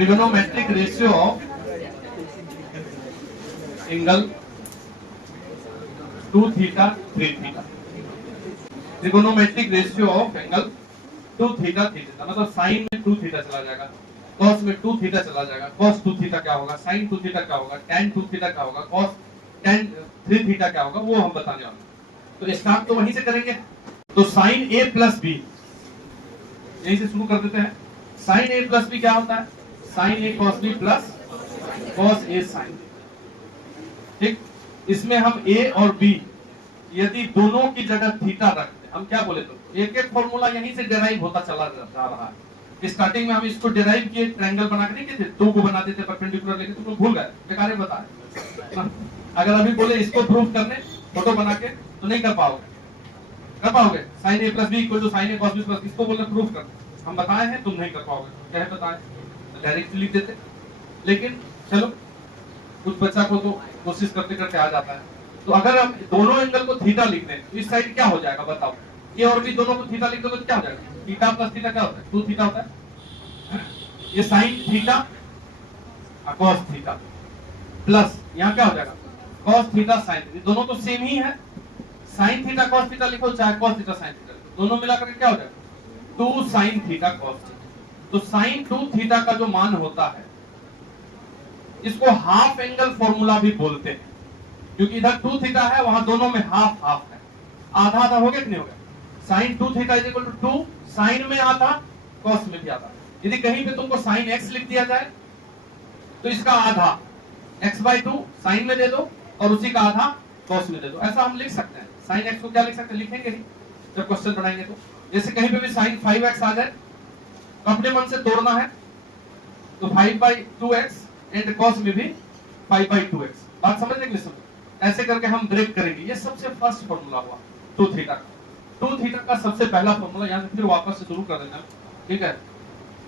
Trigonometric ratio of angle 2 theta 3 theta. Trigonometric ratio of angle 2 theta 3 theta, मतलब sign में 2 theta चला जाएगा, cos में 2 थीटा चला जाएगा, कॉस 2 थीटा क्या होगा, साइन 2 थीटा क्या होगा, tan 2 थीटा क्या होगा, कॉस tan 3 थीटा क्या होगा, वो हम बताने वाले हैं। तो स्टार्ट तो वहीं से करेंगे। तो साइन a प्लस बी, यहीं से शुरू कर देते हैं। साइन a प्लस बी क्या होता है, sine a cos b plus cos a sine. ठीक, इसमें हम a और b यदि दोनों की जगह थीटा रखते हैं, हम क्या बोले, तो एक एक फॉर्मूला यहीं से डेराइव होता चला जा रहा है। स्टार्टिंग में हम इसको डेराइव किए, ट्रायंगल बना के नहीं किए थे, 2 को बना देते परपेंडिकुलर लेके, तुम लोग भूल गए, बेकार बता रहे। अगर अभी बोले इसको प्रूव करने फोटो बना के, तो नहीं कर पाओगे। कर पाओगे sine a plus b equal to sine a cos b plus, इसको बोले प्रूव कर, हम बताए हैं, तुम नहीं कर पाओगे, क्या है बताए, डायरेक्ट लिख देते। लेकिन चलो, कुछ बच्चा को तो कोशिश करते करते आ जाता है। तो अगर हम दोनों एंगल को थीटा लिख दें तो इस साइड क्या हो जाएगा बताओ, ये और भी दोनों को थीटा लिख दो तो क्या हो जाएगा, थीटा प्लस थीटा क्या होता है, 2 थीटा होता है। ये sign theta cos theta plus यहाँ क्या हो जाएगा, कॉस थीटा साइन थीटा, दोनों तो सेम ही है। साइन थीटा कॉस थीटा लिखो चाहे कॉस थीटा साइन थीटा लिखो, दोनों मिलाकर क्या हो जाएगा, 2 साइन थीटा कॉस थीटा। तो साइन 2 थीटा का जो मान होता है, इसको हाफ एंगल फॉर्मूला भी बोलते हैं, क्योंकि इधर 2 थीटा है, वहां दोनों में हाफ हाफ है, आधा आधा हो गया कि नहीं हो गया। Sine 2 theta is equal to 2 sine में आधा, कॉस में भी आधा। यदि कहीं पे तुमको साइन x लिख दिया जाए तो इसका आधा x/2 साइन में दे दो और उसी का आधा कॉस में दे दो, ऐसा हम लिख सकते हैं। साइन x को क्या लिख सकते हैं, लिखेंगे ही जब क्वेश्चन बनाएंगे तो। जैसे कहीं पे भी साइन 5x आ जाए तो अपने मन से तोड़ना है, तो 5/2x एंड कॉस में भी 5/2x, बात समझने के लिए समझ, ऐसे करके हम ब्रेक करेंगे। ये सबसे फर्स्ट फॉर्मूला हुआ 2 थीटा का। 2 थीटा का सबसे पहला फॉर्मूला, यहाँ से फिर वापस से शुरू कर देना, ठीक है।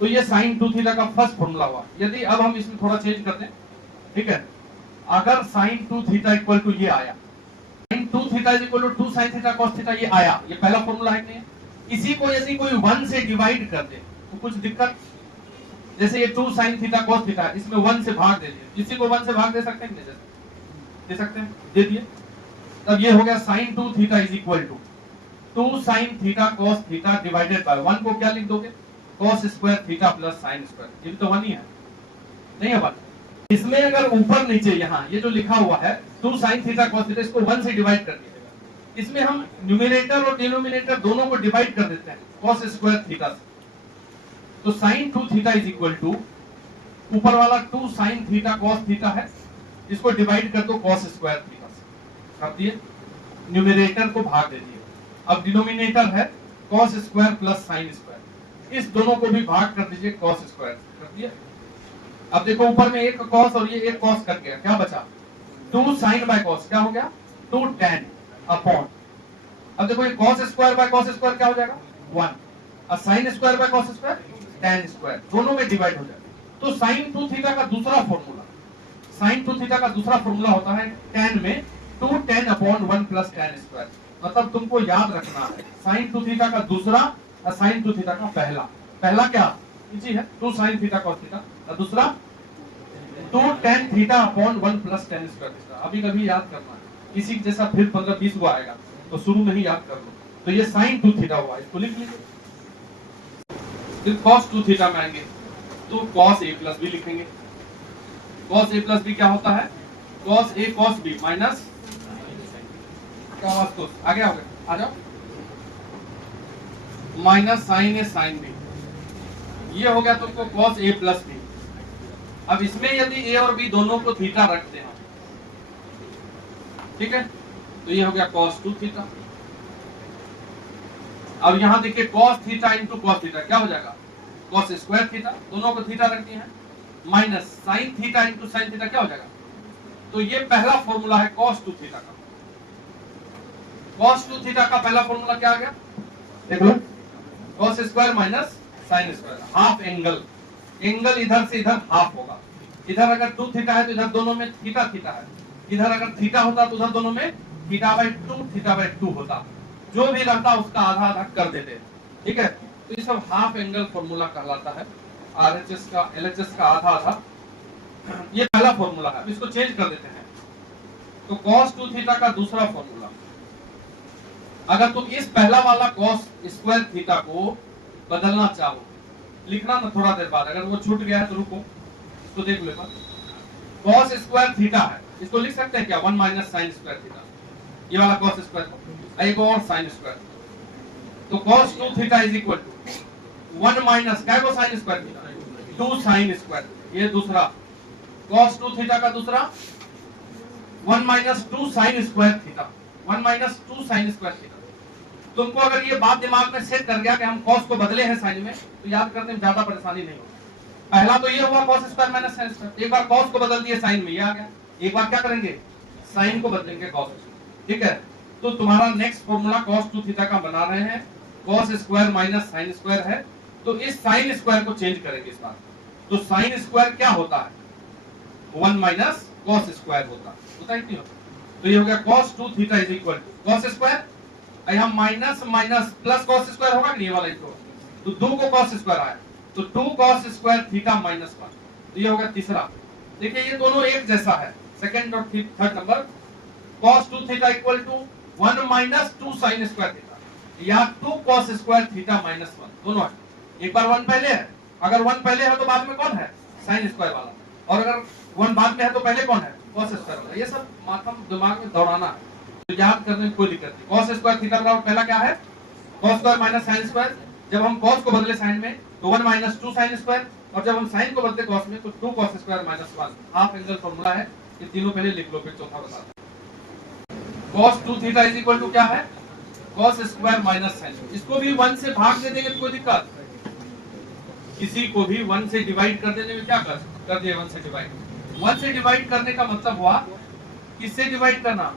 तो ये साइन 2 थीटा का फर्स्ट फॉर्मूला हुआ। यदि अब हम इसमें थोड़ा चेंज कर दें, ठीक है, अगर साइन 2 थीटा इक्वल टू ये आया, sine 2 theta is equal to 2 sine theta cos theta, ये आया, ये पहला फॉर्मूला है कि नहीं। इसी को यदि कोई 1 से डिवाइड कर दे तो कुछ दिक्कत, जैसे ये 2 साइन थीटा कॉस थीटा, इसमें 1 से भाग दे दिए, इसी को 1 से भाग दे सकते हैं, नहीं दे सकते हैं, दे दिए। तब ये हो गया sine 2 theta is equal to 2 sine theta cos theta divided by 1 को क्या लिख दोगे, cos square theta plus sine square. ये तो 1 ही है, नहीं है बात। इसमें अगर ऊपर नीचे यहाँ ये जो लिखा हुआ है 2 साइन थीटा कॉस थीटा, इसको 1 से डिवाइड कर दीजिएगा। इसमें हम न्यूमरेटर और डिनोमिनेटर दोनों को डिवाइड कर देते हैं कॉस स्क्वायर थीटा से। तो sine 2 theta is equal to, ऊपर वाला 2 साइन थीटा कॉस थीटा है, इसको डिवाइड कर दो कॉस स्क्वायर थीटा से, कर दिए, न्यूमरेटर को भाग दे दिए। अब डिनोमिनेटर है cos square plus sine square, इस दोनों को भी भाग कर दीजिए कॉस स्क्वायर, कर दिया। अब देखो ऊपर में एक कॉस और ये एक कॉस कट गया, क्या बचा, 2 साइन बाय कॉस, क्या हो गया 2 tan अपॉन, अब देखो ये cos square by cos square क्या हो जाएगा 1, और sine square by cos square tan square, दोनों में डिवाइड हो जाएगा। तो साइन 2 थीटा का दूसरा फॉर्मूला, साइन 2 थीटा का दूसरा फॉर्मूला होता है tan में 2 tan upon 1 plus tan square. मतलब तुमको याद रखना है साइन 2 थीटा का दूसरा और साइन 2 थीटा का पहला। पहला क्या इजी है, 2 साइन थीटा कॉस थीटा, और दूसरा 2 tan theta upon 1 plus tan square. अभी कभी याद करना है, इसी जैसा फिर 15-20 को आएगा, तो शुरू में ही याद कर लो। तो ये साइन 2 थीटा हुआ, इसको लिख लीजिए। फिर cos 2 थीटा में आएंगे तो cos a प्लस b लिखेंगे। cos a प्लस b क्या होता है, cos a cos b minus क्या वास्तव आगे आओगे, आ जाओ, minus sine a sine b, ये हो गया तुमको cos a प्लस b। अब इसमें यदि a और b दोनों को थीटा रखते हैं, ठीक है, तो ये हो गया cos 2 थीटा। अब यहां देखिए cos theta into cos theta क्या हो जाएगा, cos स्क्वायर थीटा, दोनों को थीटा रखती है, minus sine theta into sine theta क्या हो जाएगा। तो ये पहला फॉर्मूला है cos 2 थीटा का। cos 2 थीटा का पहला फॉर्मूला क्या आ गया, देख लो, cos square minus sine square, half angle, angle इधर से इधर हाफ होगा। इधर अगर 2 थीटा है तो इधर दोनों में थीटा थीटा है, इधर अगर थीटा होता तो उधर दोनों में थीटा बाय 2 होता, जो भी रहता उसका आधा आधा कर देते, ठीक है। तो ये सब हाफ एंगल फॉर्मूला कहलाता है। RHS का LHS का आधा आधा, ये पहला फॉर्मूला है। इसको चेंज कर देते हैं, तो cos 2 थीटा का दूसरा फॉर्मूला, अगर तुम इस पहला वाला cos स्क्वायर थीटा को बदलना चाहो, लिखना ना थोड़ा देर बाद, अगर वो छूट गया है तो रुको, इसको देख लेना। cos स्क्वायर थीटा है, इसको लिख सकते हैं क्या, 1 माइनस साइन स्क्वायर थीटा, ये वाला cos स्क्वायर, एक और साइन स्क्वायर, तो cos 2 theta is equal to 1 minus क्या को sine square theta, 2 sine square, ये दूसरा cos 2 थीटा का दूसरा 1 minus 2 sine square theta, 1 minus 2 sine square theta. तुमको अगर ये बात दिमाग में सेट कर गया कि हम cos को बदले हैं साइन में, तो याद करने में ज्यादा परेशानी नहीं होगी। पहला तो ये हुआ cos square minus sine square, एक बार cos को बदल दिए साइन में, ये आ गया, एक बार क्या करेंगे, साइन को बदलेंगे cos, ठीक है। तो तुम्हारा नेक्स्ट फॉर्मूला cos 2 थीटा का बना रहे हैं, cos square minus sine square है, तो इस साइन स्क्वायर को चेंज करेंगे इस बार, तो साइन स्क्वायर क्या होता है, 1 माइनस cos स्क्वायर होता है क्यों, तो ये हो गया cos 2 theta is equal to cos square, यहाँ minus minus plus cos square होगा कि ये वाला, तो 2 को cos स्क्वायर आया, तो 2 cos स्क्वायर थीटा माइनस 1, तो ये होगा तीसरा। देखिए ये दोनों एक जैसा है, सेकंड और third number, cos 2 theta equal to 1 minus 2 sine square theta, या 2 cos स्क्वायर थीटा माइनस 1, दोनों है, एक बार 1 पहले है, अगर 1 पहले है तो बाद में कौन है, साइन स्क्वायर वाला, और अगर 1 बाद में है तो पहले कौन है, cos स्क्वायर वाला। ये सब माथा दिमाग में दौड़ाना है, तो याद करने में कोई दिक्कत नहीं। cos स्क्वायर थीटा बराबर पहला क्या है, cos square minus sine square, जब हम cos को बदले साइन में तो 1 माइनस 2 साइन स्क्वायर, और जब हम साइन को बदले cos में तो 2 cos square minus 1, half angle formula है, ये तीनों पहले लिख लो, फिर चौथा बता दो। cos 2 theta is equal to क्या है, cos स्क्वायर माइनस साइन, इसको भी 1 से भाग दे देंगे तो कोई दिक्कत, किसी को भी 1 से डिवाइड कर देने में क्या कर दिए, 1 से डिवाइड, 1 से डिवाइड करने का मतलब हुआ किससे डिवाइड करना,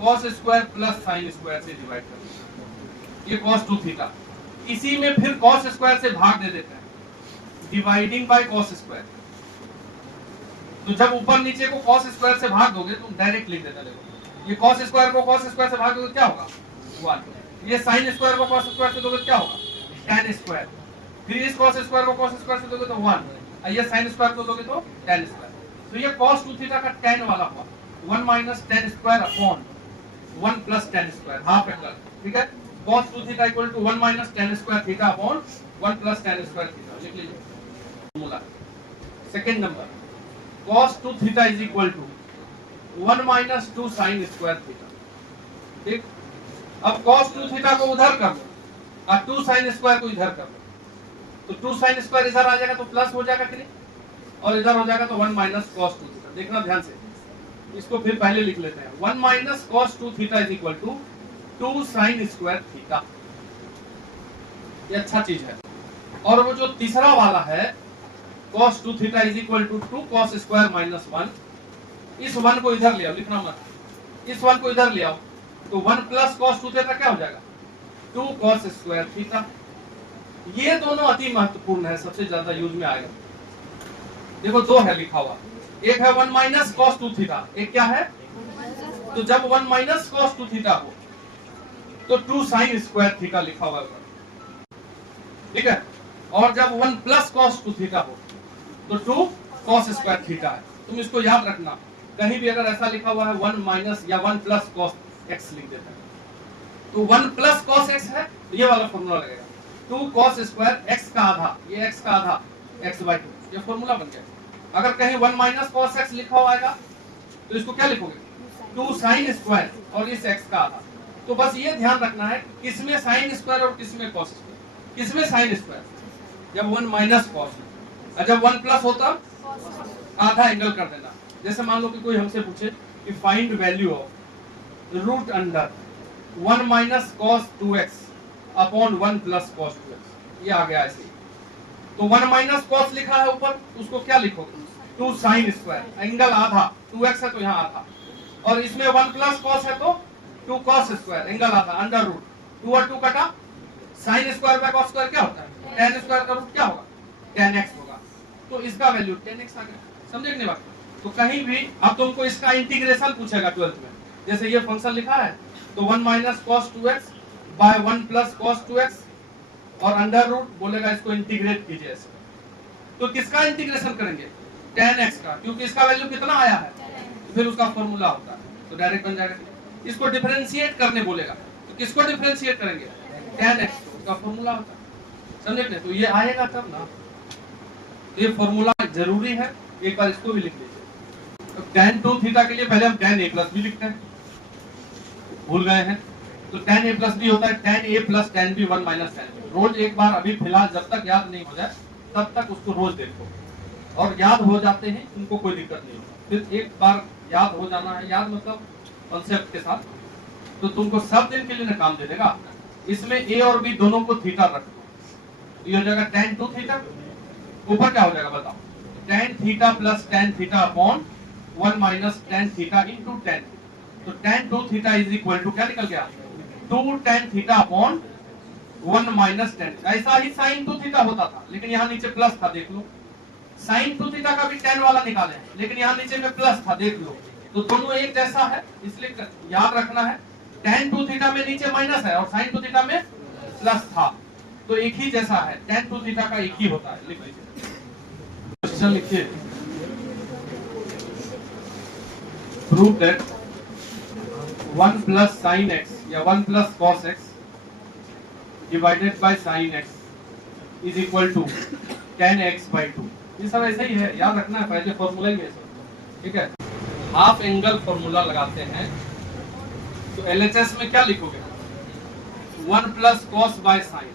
cos square plus sine square से डिवाइड करना, ये cos 2 थीटा, इसी में फिर cos स्क्वायर से भाग दे देते हैं, डिवाइडिंग बाय cos स्क्वायर, तो जब ऊपर नीचे को cos स्क्वायर से भाग दोगे तो डायरेक्ट लिख देता, देखो ये cos स्क्वायर को cos स्क्वायर से भाग दोगे क्या होगा 1, ये sin स्क्वायर को cos स्क्वायर से दोगे क्या होगा tan स्क्वायर, फिर इस cos स्क्वायर को cos स्क्वायर से दोगे तो 1, ये sin स्क्वायर को दोगे तो tan स्क्वायर, तो ये cos 2 थीटा का tan वाला हुआ 1 minus tan square upon 1 plus tan square, half angle, ठीक है, cos 2 theta equal to 1 minus tan square theta upon 1 plus tan square theta, लिख लीजिए formula. Second number, cos 2 theta is equal to 1 minus 2 sin square theta, ठीक, अब cos 2 theta को उधर कर लो और 2 sin स्क्वायर को इधर कर लो, तो 2 sin स्क्वायर इधर आ जाएगा तो प्लस हो जाएगा कि नहीं, और इधर हो जाएगा तो 1 माइनस cos 2 थीटा, देखना ध्यान से, इसको फिर पहले लिख लेते हैं, 1 minus cos 2 theta is equal to 2 sin square theta, ये अच्छा चीज है। और वो जो तीसरा वाला है cos 2 theta is equal to 2 cos square minus 1, इस 1 को इधर ले आओ, लिखना मत, इस 1 को इधर ले आओ, तो 1 प्लस cos 2 थीटा क्या हो जाएगा 2 cos स्क्वायर थीटा, ये दोनों अति महत्वपूर्ण है, सबसे ज्यादा यूज में आएगा। देखो दो है लिखा हुआ, एक है 1 माइनस cos 2 थीटा, एक क्या है, तो जब 1 माइनस cos 2 थीटा हो तो 2 sin स्क्वायर थीटा लिखा हुआ है, ठीक है, और जब 1 प्लस cos 2 थीटा हो तो 2 cos स्क्वायर थीटा है। तुम इसको याद रखना, कहीं भी अगर ऐसा लिखा हुआ है 1 माइनस या 1 प्लस cos x लिख देता है, तो 1 प्लस cos x है, तो ये वाला फॉर्मूला लगेगा, 2 cos स्क्वायर x का आधा, ये x का आधा x/2, ये फॉर्मूला बन गया। अगर कहीं 1 माइनस cos x लिखा हुआ आएगा तो इसको क्या लिखोगे 2 sin स्क्वायर और इस x का आधा, तो बस ये ध्यान रखना है किसमें sin स्क्वायर और किसमें cos स्क्वायर, किसमें sin स्क्वायर, जब 1 माइनस cos, जब 1 प्लस होता आधा एंगल कर देना। जैसे मान लो कि कोई हमसे पूछे कि find value of root under 1 minus cos 2x upon 1 plus cos 2x, ये आ गया ऐसे, तो 1 माइनस cos लिखा है ऊपर, उसको क्या लिखोगे 2 sin स्क्वायर, एंगल आधा, 2x है तो यहाँ आधा, और इसमें 1 प्लस cos है तो 2 cos स्क्वायर, एंगल आधा, अंडर रूट 2 और 2 कटा, sin square by cos square क्या होता है, tan स्क्वायर का रूट क्या होगा tan x होगा, तो इसका वैल्यू tan x आ गया, समझे कि नहीं बात। तो कहीं भी अब तुमको इसका इंटीग्रेशन पूछेगा 12th में, जैसे ये फंक्शन लिखा है तो 1 minus cos 2x by 1 plus cos 2x और अंडर रूट बोलेगा इसको इंटीग्रेट कीजिए ऐसे, तो किसका इंटीग्रेशन करेंगे? tan x का, क्योंकि इसका वैल्यू कितना आया है, फिर उसका फॉर्मूला होता है, तो डायरेक्ट बन जाएगा। इसको डिफरेंशिएट करने बोलेगा, तो किसको डिफरेंशिएट करेंगे? tan x, उसका फॉर्मूला होता है, समझे नहीं? तो ये आएगा तब ना, ये फॉर्मूला जरूरी है, एक बार इसको भी लिख लीजिए। तो tan 2 थीटा के लिए पहले हम tan a प्लस b लिखते हैं, भूल गए हैं, तो tan a प्लस b होता है tan a plus tan b 1 minus tan b। रोज एक बार, अभी फिलहाल जब तक याद नहीं हो जाए तब तक उसको रोज देखो, और याद हो जाते हैं उनको कोई दिक्कत नहीं होगा। फिर एक बार याद हो जाना है, याद मतलब कॉन्सेप्ट के साथ, तो तुमको सब दिन के लिए ना काम दे देगा। इसमें a और b दोनों को थीटा रखो, ये हो जाएगा tan 2 थीटा, ऊपर क्या हो जाएगा बताओ? tan theta plus tan theta upon 1 minus tan theta into tan। तो tan 2 theta is equal to क्या निकल गया? 2 tan theta upon 1 minus tan। ऐसा ही sin 2 थीटा होता था, लेकिन यहाँ नीचे प्लस था, देख लो। sin 2 थीटा का भी tan वाला निकाले, लेकिन यहाँ नीचे में प्लस था, देख लो। तो दोनों एक जैसा है, इसलिए याद रखना है tan 2 थीटा में नीचे माइनस है और sin 2 थीटा में प्लस था, तो एक ही जैसा है, tan 2 थीटा का एक ही होता है। लिख लीजिए, क्वेश्चन लिखिए, prove that 1 plus sin x या 1 plus cos x divided by sin x is equal to tan x by 2। ये सब ऐसे ही है, याद रखना है, पहले फॉर्मूला ही है सब, ठीक है। हाफ एंगल फॉर्मूला लगाते हैं, तो LHS में क्या लिखोगे? 1 प्लस cos बाय sin,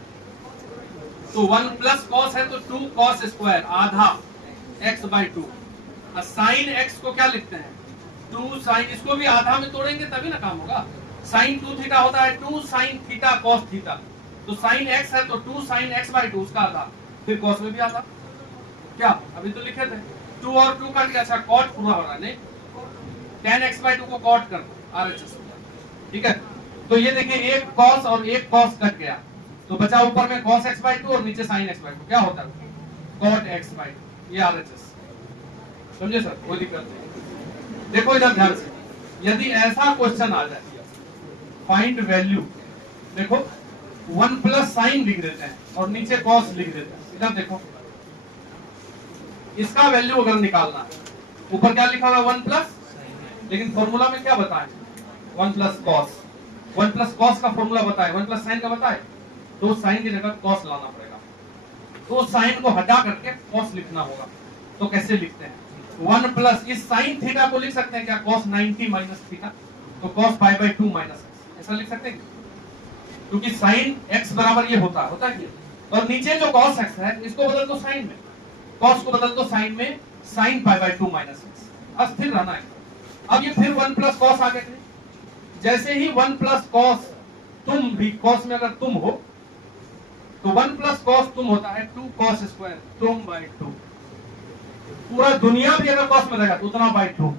तो 1 प्लस cos है तो 2 cos स्क्वायर आधा x बाय 2, और sin x को क्या लिखते हैं? 2 sin, इसको भी आधा में तोड़ेंगे तभी ना काम होगा। sin 2 थीटा होता है 2 sin थीटा cos थीटा, तो sin x है तो 2 sin x बाय 2 उसका आधा, फिर cos में भी आधा, क्या अभी तो लिखे थे 2 और 2 का क्या? अच्छा cot पूरा हो रहा है, नहीं tan x बाय 2 को cot कर दो, RHS, ठीक है। तो ये देखिए, एक cos और एक cos कट गया, तो बचा ऊपर में cos x बाय 2 और नीचे sin x बाय 2, क्या होता है? cot x बाय 2, ये RHS, समझे सर? कोई दिक्कत नहीं। देखो इधर ध्यान से, यदि ऐसा क्वेश्चन आ जाए, फाइंड वैल्यू, देखो 1 प्लस साइन लिख देते हैं और नीचे cos लिख देते हैं, इधर देखो, इसका वैल्यू अगर निकालना है, ऊपर क्या लिखा हुआ है? 1 प्लस, लेकिन फॉर्मूला में क्या बताएं? 1 प्लस cos, 1 प्लस cos का फॉर्मूला बताए, 1 प्लस साइन का बताए, तो साइन की जगह cos लाना पड़ेगा, तो साइन को हटा करके cos लिखना होगा। तो कैसे लिखते हैं? 1 प्लस, इस साइन थीटा को लिख सकते हैं क्या? cos 90 माइनस थीटा, तो cos पाई बाय 2 माइनस, ऐसा लिख सकते हैं, क्योंकि साइन x बराबर ये होता है, और नीचे जो cos x है इसको बदल दो साइन में, cos को बदल दो साइन में, sin pi by 2 minus x, अस्थिर रहना है। अब ये फिर 1 प्लस cos आ गया, जैसे ही 1 प्लस cos, तुम भी cos में अगर तुम हो तो 1 प्लस cos तुम होता है 2 cos स्क्वायर, तुम बाय 2, पूरा दुनिया भी अगर cos में रहेगा तो उतना बाय 2,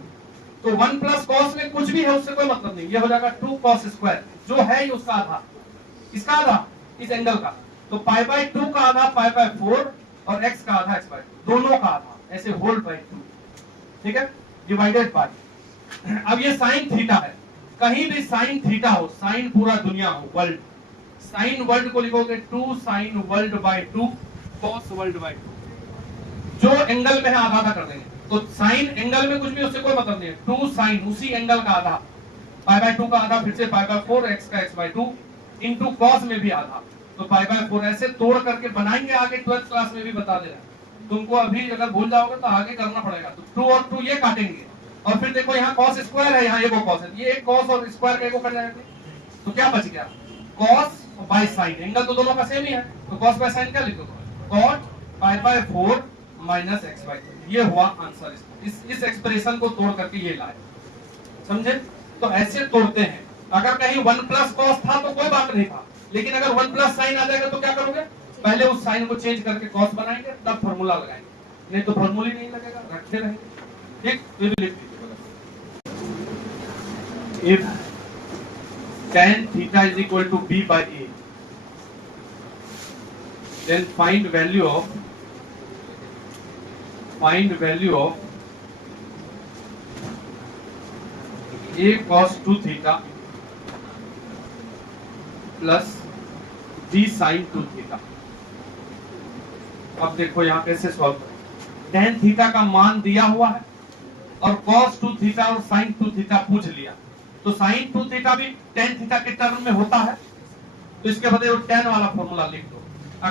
तो 1 प्लस cos में कुछ भी है उससे कोई मतलब नहीं, ये हो जाएगा 2 cos स्क्वायर, जो है उसका आधा, इसका आधा इस एंगल का, तो पाई बाय 2 का आधा पाई बाय 4 और x का आधा x बाय 2, दोनों का आधा, ऐसे होल बाय 2, ठीक है, डिवाइडेड बाय। अब ये साइन थीटा है, कहीं भी साइन थीटा हो, साइन पूरा दुनिया हो, वर्ल्ड, साइन वर्ल्ड को लिखोगे 2 साइन वर्ल्ड बाय 2 cos वर्ल्ड बाय 2, जो एंगल में है आधा आधा कर देंगे, तो साइन एंगल में कुछ भी उससे कोई मतलब नहीं है, 2 साइन उसी एंगल का आधा, पाई बाय 2 का आधा, फिर से पाई बाय 4 x का x बाय 2 इनटू cos में भी आधा, तो पाई बाय 4, ऐसे तोड़ करके बनाएंगे, आगे 12th क्लास में भी बता दे रहा है तुमको, अभी अगर भूल जाओगे तो आगे करना पड़ेगा। तो 2 और 2 ये काटेंगे, और फिर देखो यहाँ cos स्क्वायर है, यहाँ एक cos है, ये एक cos और स्क्वायर का एक कट जाएगा, तो क्या बच गया? cos बाय sin, एंगल तो दोनों का सेम ही है, तो cos बाय sin क्या लिखोगे? cot pi by 4 minus x by 2, ये हुआ आंसर। इस एक्सप्रेशन को तोड़ करके ये लाए, समझे? तो ऐसे तोड़ते हैं। अगर कहीं 1 प्लस cos था तो कोई बात नहीं था, लेकिन अगर 1 प्लस sin आ जाएगा तो क्या करोगे? पहले उस साइन को चेंज करके cos बनाएंगे, तब फॉर्मूला लगाएंगे, नहीं तो फॉर्मूला ही नहीं लगेगा, रखते रहेंगे, ठीक? फिर लिख दीजिए, if tan theta is equal to b by a, then find value of a cos 2 theta plus b sin 2 theta। अब देखो यहाँ कैसे सॉल्व करें, tan थीटा का मान दिया हुआ है और cos 2 थीटा और sin 2 थीटा पूछ लिया, तो sin 2 थीटा भी tan थीटा के टर्म में होता है, तो इसके बदले वो tan वाला फॉर्मूला लिख दो।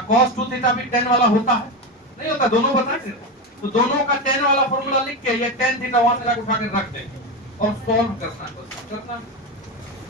cos 2 थीटा भी tan वाला होता है, नहीं होता, दोनों बताएंगे, तो दोनों का tan वाला फॉर्मूला लिख के ये tan थीटा वहां से जाकर उठा के रख देंगे और सॉल्व करना है, बस करना है।